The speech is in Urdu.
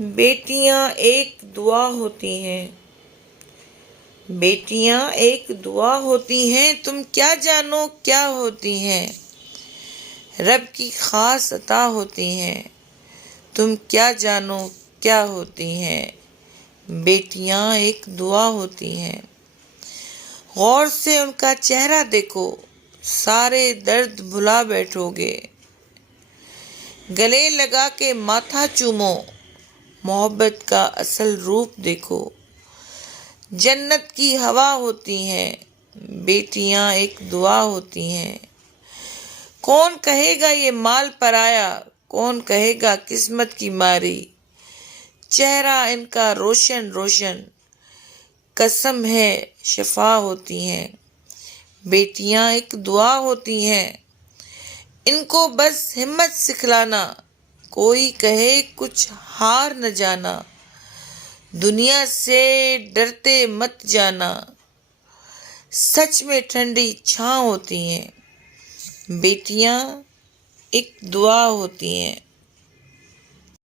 بیٹیاں ایک دعا ہوتی ہیں، بیٹیاں ایک دعا ہوتی ہیں، تم کیا جانو کیا ہوتی ہیں، رب کی خاص عطا ہوتی ہیں، تم کیا جانو کیا ہوتی ہیں، بیٹیاں ایک دعا ہوتی ہیں۔ غور سے ان کا چہرہ دیکھو، سارے درد بھلا بیٹھو گے، گلے لگا کے ماتھا چومو، محبت کا اصل روپ دیکھو، جنت کی ہوا ہوتی ہیں، بیٹیاں ایک دعا ہوتی ہیں۔ کون کہے گا یہ مال پرایا، کون کہے گا قسمت کی ماری، چہرہ ان کا روشن روشن، قسم ہے شفا ہوتی ہیں، بیٹیاں ایک دعا ہوتی ہیں۔ ان کو بس ہمت سکھلانا، کوئی کہے کچھ ہار نہ جانا، دنیا سے ڈرتے مت جانا، سچ میں ٹھنڈی چھاں ہوتی ہیں، بیٹیاں ایک دعا ہوتی ہیں۔